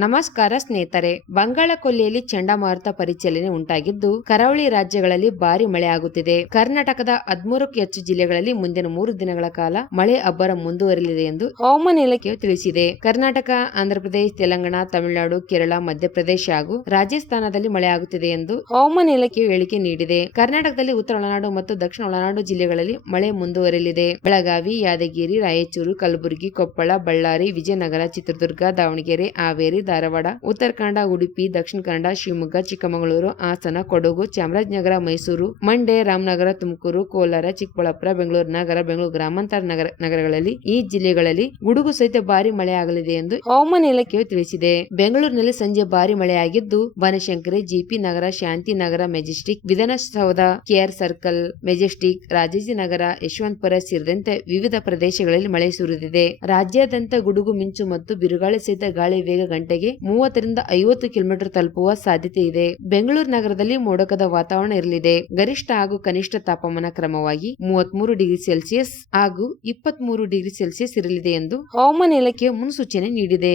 ನಮಸ್ಕಾರ ಸ್ನೇಹಿತರೆ ಬಂಗಾಳ ಕೊಲ್ಲಿಯಲ್ಲಿ ಚಂಡಮಾರುತ ಪರಿಚಲನೆ ಉಂಟಾಗಿದ್ದು, ಕರಾವಳಿ ರಾಜ್ಯಗಳಲ್ಲಿ ಭಾರಿ ಮಳೆ ಆಗುತ್ತಿದೆ ಕರ್ನಾಟಕದ ಹದಿಮೂರಕ್ಕೂ ಹೆಚ್ಚು ಜಿಲ್ಲೆಗಳಲ್ಲಿ ಮುಂದಿನ ಮೂರು ದಿನಗಳ ಕಾಲ ಮಳೆ ಅಬ್ಬರ ಮುಂದುವರಿಯಲಿದೆ ಎಂದು ಹವಾಮಾನ ಇಲಾಖೆಯು ತಿಳಿಸಿದೆ. ಕರ್ನಾಟಕ ಆಂಧ್ರಪ್ರದೇಶ ತೆಲಂಗಾಣ, ತಮಿಳುನಾಡು, ಕೇರಳ, ಮಧ್ಯಪ್ರದೇಶ ಹಾಗೂ ರಾಜಸ್ಥಾನದಲ್ಲಿ ಮಳೆ ಆಗುತ್ತಿದೆ ಎಂದು ಹವಾಮಾನ ಇಲಾಖೆಯು ಹೇಳಿಕೆ ನೀಡಿದೆ. ಕರ್ನಾಟಕದಲ್ಲಿ ಉತ್ತರ ಒಳನಾಡು ಮತ್ತು ದಕ್ಷಿಣ ಒಳನಾಡು ಜಿಲ್ಲೆಗಳಲ್ಲಿ ಮಳೆ ಮುಂದುವರಿಯಲಿದೆ. ಬೆಳಗಾವಿ, ಯಾದಗಿರಿ, ರಾಯಚೂರು, ಕಲಬುರಗಿ, ಕೊಪ್ಪಳ, ಬಳ್ಳಾರಿ, ವಿಜಯನಗರ, ಚಿತ್ರದುರ್ಗ, ದಾವಣಗೆರೆ, ಹಾವೇರಿ ಧಾರವಾಡ ಉತ್ತರ ಕನ್ನಡ ಉಡುಪಿ, ದಕ್ಷಿಣ ಕನ್ನಡ, ಶಿವಮೊಗ್ಗ, ಚಿಕ್ಕಮಗಳೂರು, ಹಾಸನ, ಕೊಡಗು, ಚಾಮರಾಜನಗರ, ಮೈಸೂರು, ಮಂಡ್ಯ, ರಾಮನಗರ, ತುಮಕೂರು, ಕೋಲಾರ, ಚಿಕ್ಕಬಳ್ಳಾಪುರ, ಬೆಂಗಳೂರು ನಗರ, ಬೆಂಗಳೂರು ಗ್ರಾಮಾಂತರ ನಗರ ನಗರಗಳಲ್ಲಿ ಈ ಜಿಲ್ಲೆಗಳಲ್ಲಿ ಗುಡುಗು ಸಹಿತ ಭಾರಿ ಮಳೆಯಾಗಲಿದೆ ಎಂದು ಹವಾಮಾನ ಇಲಾಖೆಯು ತಿಳಿಸಿದೆ. ಬೆಂಗಳೂರಿನಲ್ಲಿ ಸಂಜೆ ಭಾರಿ ಮಳೆಯಾಗಿದ್ದು Banashankari GP Nagar, Shanti Nagar, Majestic Vidhana Soudha, KR circle, Majestic Rajajinagar Yeshwanthpur ಸೇರಿದಂತೆ ವಿವಿಧ ಪ್ರದೇಶಗಳಲ್ಲಿ ಮಳೆ ಸುರಿದಿದೆ. ರಾಜ್ಯಾದ್ಯಂತ ಗುಡುಗು, ಮಿಂಚು ಮತ್ತು ಬಿರುಗಾಳಿ ಸಹಿತ ಗಾಳಿ, ವೇಗ ಗಂಟೆಗೆ ಮೂವತ್ತರಿಂದ ಐವತ್ತು ಕಿಲೋಮೀಟರ್ ತಲುಪುವ ಸಾಧ್ಯತೆ ಇದೆ. ಬೆಂಗಳೂರು ನಗರದಲ್ಲಿ ಮೋಡಕದ ವಾತಾವರಣ ಇರಲಿದೆ. ಗರಿಷ್ಠ ಹಾಗೂ ಕನಿಷ್ಠ ತಾಪಮಾನ ಕ್ರಮವಾಗಿ ಮೂವತ್ಮೂರು ಡಿಗ್ರಿ ಸೆಲ್ಸಿಯಸ್ ಹಾಗೂ ಇಪ್ಪತ್ಮೂರು ಡಿಗ್ರಿ ಸೆಲ್ಸಿಯಸ್ ಇರಲಿದೆ ಎಂದು ಹವಾಮಾನ ಇಲಾಖೆ ಮುನ್ಸೂಚನೆ ನೀಡಿದೆ.